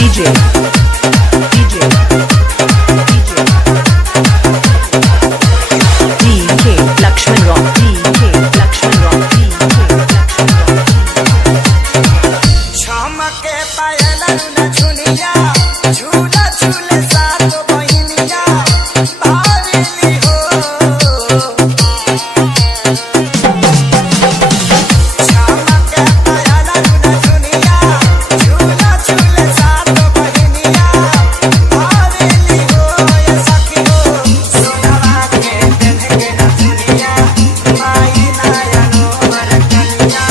DJ Lakshman Rock छमके पायल न झुनिया झूला झूले साथ बहिनिया भावेली हो छमके पायल न झुनिया झूला झूले साथ बहिनिया भावेली हो ये सखी हो सोनवा के देख के न झुनिया माई नायनो वर कन्या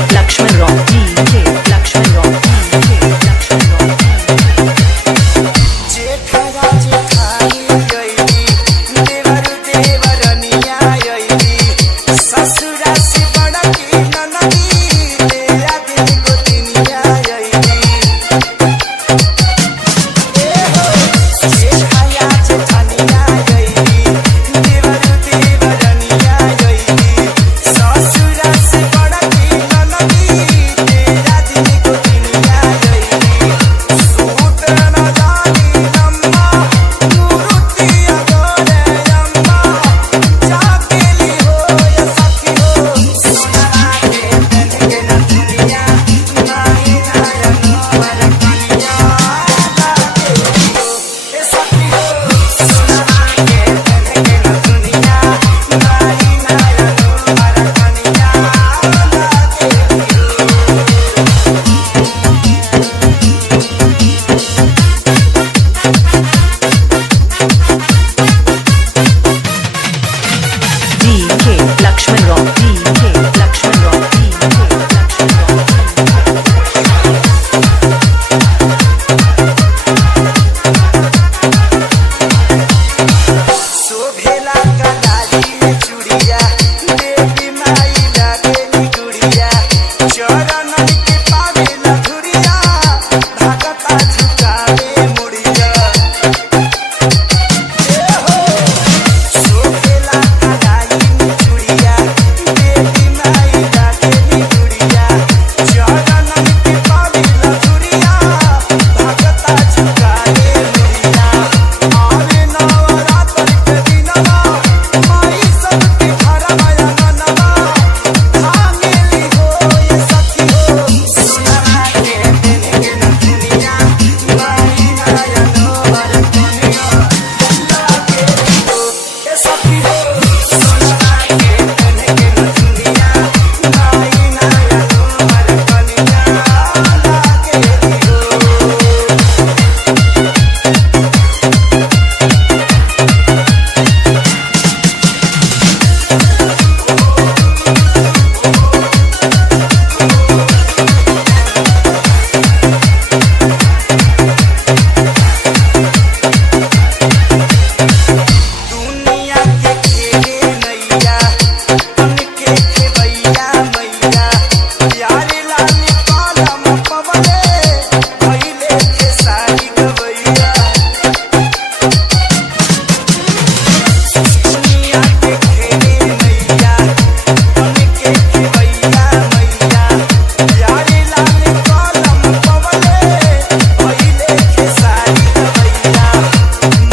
Lakshman Rock जेठरा जेठानी गईली देवर देवरनिया गईली ससुरा से बड़की ननदी तेरा दिन गोतिनिया गईली ए हो जेठया जेठानिया गईली देवर देवरनिया गईली ससुरा से बड़की ननदी तेरा दिन गोतिनिया गईली सूत न जानी नम्मा मुरुतिया गोरे अम्मा जाकेली हो ये सखी हो सोनरा के तन के न दुनिया नाई नायनो वर कन्या जाकेली हो ये सखी हो सोनरा के तन के न दुनिया नाई नायनो वर कन्या जाकेली हो Lakshman Rock शोभेला कलाली चूड़िया देवी माई लागेली गुड़िया चरण के पावेला धुरिया भगता झुकावे मुड़िया शोभेला कलाली चूड़िया देवी माई लागेली गुड़िया चरण के पावेला धुरिया भगता झुकावे मुड़िया आवे नवरात्र के दिनवा माई सबके घरवा अंगनवा भांगेली हो ये सखी हो सोनरा के दिन के न दुनिया माई नायनो वर कन्या लागेली हो ये सखी हो सोनरा के दिन के न दुनिया माई नायनो वर कन्या लागेली हो दुनिया के खेले नैया उनके खेवैया मैया प्यारे लाल पालम पवले भइले खेसारी गवैया दुनिया के खेले नैया उनके खेवैया मैया प्यारे लाल पालम पवले भइले खेसारी गवैया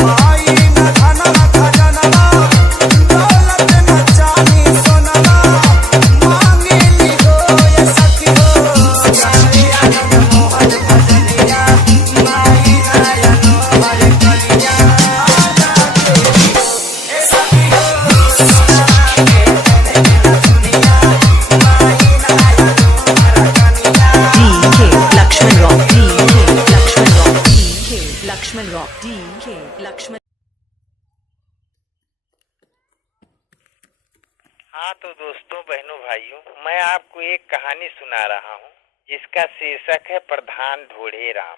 माई न धनवा खजनवा दौलत न चानी सोनवा मांगेली हो ये सखी हो गावे आनंद मोहन भजनिया माई नायनो वर कन्या जाकेली हो ये सखी हो सोनरा के तन के न दुनिया माई नायनो वर कन्या Lakshman Rock हाँ तो दोस्तों बहनों भाइयों मैं आपको एक कहानी सुना रहा हूँ जिसका शीर्षक है प्रधान ढोढ़े राम,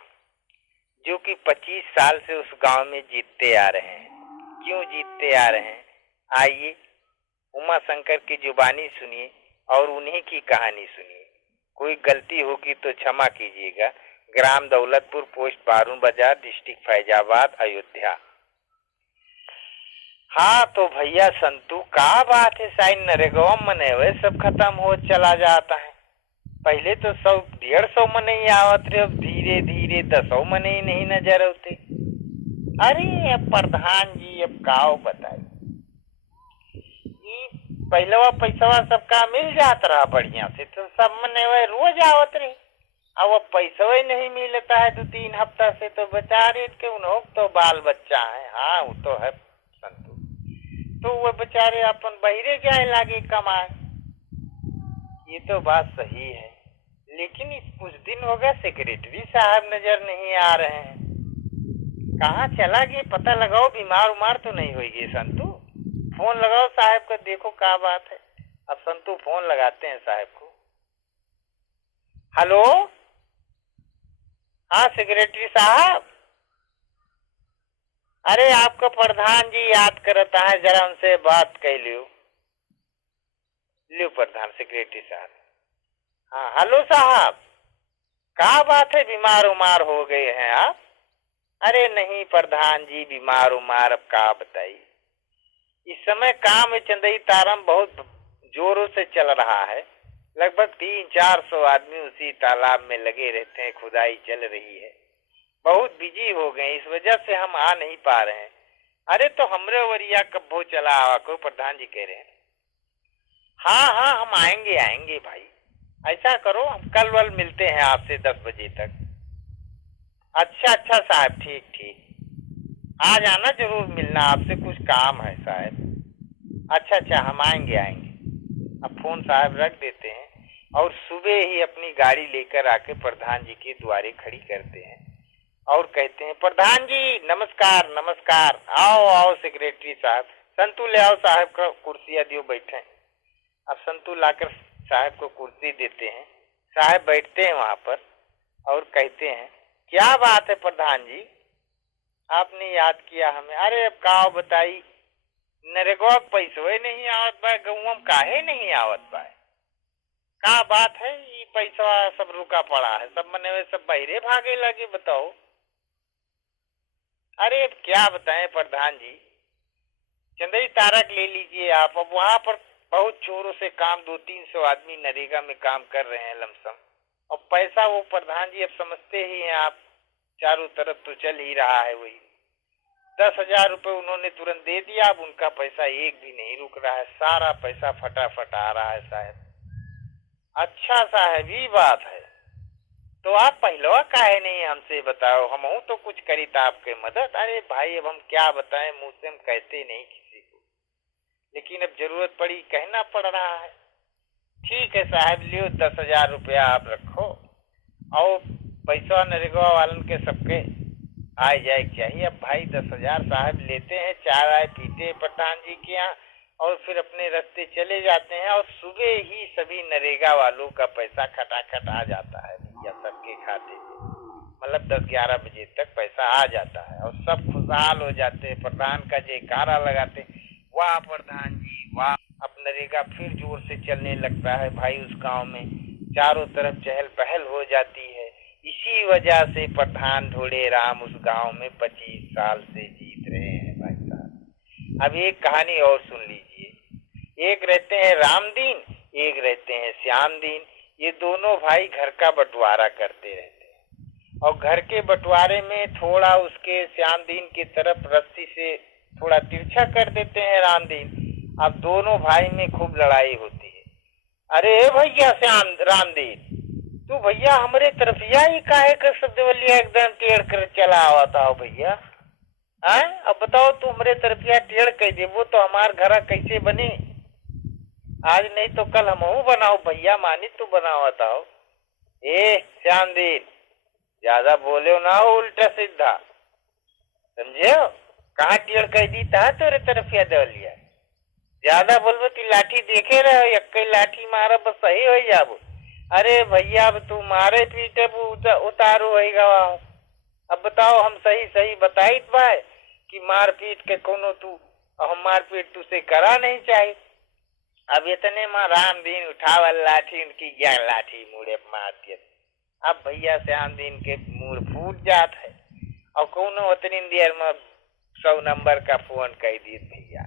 जो कि 25 साल से उस गांव में जीतते आ रहे हैं। क्यों जीतते आ रहे हैं। आइए उमा शंकर की जुबानी सुनिए और उन्हीं की कहानी सुनिए। कोई गलती होगी तो क्षमा कीजिएगा। ग्राम दौलतपुर, पोस्ट बारून बाजार, डिस्ट्रिक्ट फैजाबाद, अयोध्या। हाँ तो भैया संतू का बात है, साइन नरेगा मने हुए सब खत्म हो चला जाता है। पहले तो 100-150 मने ही आवत रहे, अब धीरे धीरे 10 मने ही नहीं नजर आते। अरे अब प्रधान जी अब काओ बताई, पहलवा पैसा सबका मिल जाता रहा बढ़िया से तो सब मने वह रोज आवत रही। अब पैसा ही नहीं मिलता है 2-3 हफ्ता से, तो बेचारे के उन्हों तो बाल बच्चा है। हाँ वो तो है संतु, तो वो बेचारे अपन बहिरे जाए लागे कमाए। ये तो बात सही है, लेकिन कुछ दिन हो गया सेक्रेटरी साहब नजर नहीं आ रहे हैं। कहाँ चला गया पता लगाओ, बीमार उमार तो नहीं होगी संतु। फोन लगाओ साहब को, देखो क्या बात है। अब संतु फोन लगाते हैं साहब को। हेलो, हाँ सेक्रेटरी साहब, अरे आपको प्रधान जी याद करता है, जरा उनसे बात कर लियो प्रधान सेक्रेटरी साहब। हाँ हेलो साहब, क्या बात है, बीमार उमार हो गए हैं आप? अरे नहीं प्रधान जी, बीमार उमार अब क्या बताइए। इस समय काम में चंदई तारम बहुत जोरों से चल रहा है। लगभग 300-400 आदमी उसी तालाब में लगे रहते हैं, खुदाई चल रही है। बहुत बिजी हो गए, इस वजह से हम आ नहीं पा रहे हैं। अरे तो हमरे वरिया कब्बो चला आवा को, प्रधान जी कह रहे हैं। हाँ हम आएंगे भाई। ऐसा करो हम कल वल मिलते हैं आपसे 10 बजे तक। अच्छा साहब, ठीक आ जाना, जरूर मिलना आपसे, कुछ काम है साहब। अच्छा हम आएंगे। अब फोन साहब रख देते हैं और सुबह ही अपनी गाड़ी लेकर आके प्रधान जी के द्वारे खड़ी करते हैं और कहते हैं, प्रधान जी नमस्कार, आओ सेक्रेटरी साहब, संतु ले आओ साहब का कुर्सियां दियो बैठे। अब संतु लाकर साहब को कुर्सी देते हैं। साहब बैठते हैं वहां पर और कहते हैं, क्या बात है प्रधान जी, आपने याद किया हमें? अरे अब का बताई, नरेगा पैसा नहीं आवत बा, गौम काहे नहीं आवत बा? का बात है, ये पैसा सब रुका पड़ा है, सब मने हुए सब बहिरे भागे लगे, बताओ। अरे अब क्या बताएं प्रधान जी, चंदई तारक ले लीजिए आप। अब वहां पर बहुत चोरों से काम, 200-300 आदमी नरेगा में काम कर रहे हैं लमसम। और पैसा वो प्रधान जी अब समझते ही हैं आप, चारों तरफ तो चल ही रहा है वही। 10,000 रुपए उन्होंने तुरंत दे दिया, अब उनका पैसा एक भी नहीं रुक रहा है, सारा पैसा फटाफट आ रहा है साहब। अच्छा साहब ये बात है, तो आप पहलवा काहे नहीं हमसे बताओ, हम तो कुछ करी था आपके मदद। अरे भाई अब हम क्या बताएं, मुंह से हम कहते नहीं किसी को, लेकिन अब जरूरत पड़ी, कहना पड़ रहा है। ठीक है साहब, लियो 10,000 रुपया आप रखो, और पैसा नरेगा वालन के सबके आ जाए चाहिए। अब भाई 10,000 साहब लेते हैं, चाय आए पीते प्रधान जी के यहाँ और फिर अपने रास्ते चले जाते हैं। और सुबह ही सभी नरेगा वालों का पैसा खटाखट आ जाता है भैया सबके खाते में, मतलब 10-11 बजे तक पैसा आ जाता है और सब खुशहाल हो जाते हैं। प्रधान का जयकारा लगाते, वाह प्रधान जी वाह। अब नरेगा फिर जोर से चलने लगता है भाई, उस गांव में चारों तरफ चहल पहल हो जाती है। इसी वजह से प्रधान ढोड़े राम उस गांव में 25 साल से जीत रहे हैं भाई साहब। अब एक कहानी और सुन लीजिए। एक रहते हैं रामदीन, एक रहते हैं श्यामदीन। ये दोनों भाई घर का बंटवारा करते रहते हैं और घर के बंटवारे में थोड़ा उसके श्यामदीन की तरफ रस्सी से थोड़ा तिरछा कर देते हैं रामदीन। अब दोनों भाई में खूब लड़ाई होती है। अरे भैया रामदीन, तू भैया हमारे तरफ ही काहे का शब्दवलिया एकदम टेढ़ कर चला आवा था भैया? अब बताओ, तू हमारे तरफ टेढ़ कह दे, वो तो हमार घर कैसे बने? आज नहीं तो कल हम बनाओ भैया, मानी तू बनावा था। ए श्यामदीन, ज्यादा बोले ना हो उल्टा सीधा, समझे हो? कहाँ टेढ़ कह दी था तेरे तरफ दवलिया? ज्यादा बोलबो तो लाठी देखे रहे, एक लाठी मारा बस सही हो जाबो। अरे भैया अब तू मारे पीटे उतारू होगा। अब बताओ, हम सही बताई भाई, कि मारपीट के कोनो तू हम मारपीट तुझसे करा नहीं चाहिए। अब इतने में राम दिन उठावल लाठी उनकी 11 लाठी मुड़े मार दिए। अब भैया श्याम दिन के मूड फूट जात है और कोनो उतनी देर में 100 नंबर का फोन कर दिए भैया।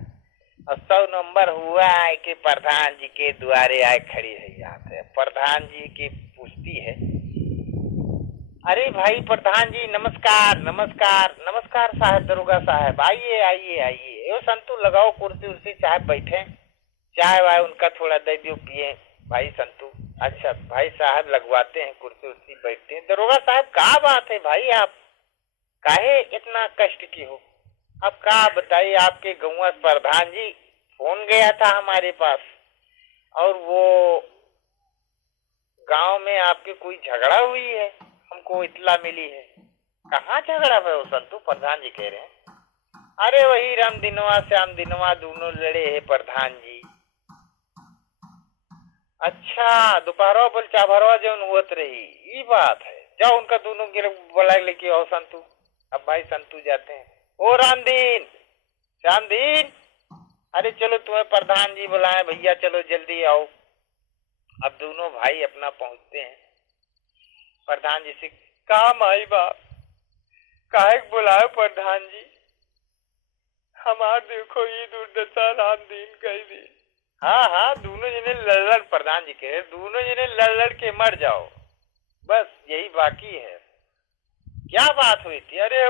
और 100 नंबर हुआ है कि प्रधान जी के द्वारे आए खड़ी है जाते है। प्रधान जी की पूछती है, अरे भाई प्रधान जी नमस्कार नमस्कार नमस्कार साहब, दरोगा साहब आइए आइए आइए, यो संतू लगाओ कुर्सी उर्सी, चाय बैठे, चाय वाय उनका थोड़ा दे दो पिए भाई संतू। अच्छा भाई साहब लगवाते हैं कुर्सी उर्सी, बैठते हैं। दरोगा साहब क्या बात है भाई, आप काहे इतना कष्ट की हो? अब क्या बताइए, आपके गौवा प्रधान जी फोन गया था हमारे पास और वो गांव में आपके कोई झगड़ा हुई है, हमको इतला मिली है। कहाँ झगड़ा है वो संतू? प्रधान जी कह रहे हैं, अरे वही राम दिनवा श्याम दिनवा दोनों लड़े है प्रधान जी। अच्छा दोपहरवा बोल चाभरवा जो होत रही, ये बात है, जाओ उनका दोनों गिर बुला लेके आओ संतू। अब भाई संतू जाते हैं, ओ रामदीन श्यामदीन, अरे चलो तुम्हें प्रधान जी बुलाए भैया, चलो जल्दी आओ। अब दोनों भाई अपना पहुंचते हैं। प्रधान जी से काम आई बाप, काहे बुलाए प्रधान जी, हमार देखो ये दुर्दशा रामदीन कही दी। हाँ हाँ दोनों जने लड़ प्रधान जी के, दोनों जने लड़ के मर जाओ, बस यही बाकी है। क्या बात हुई थी? अरे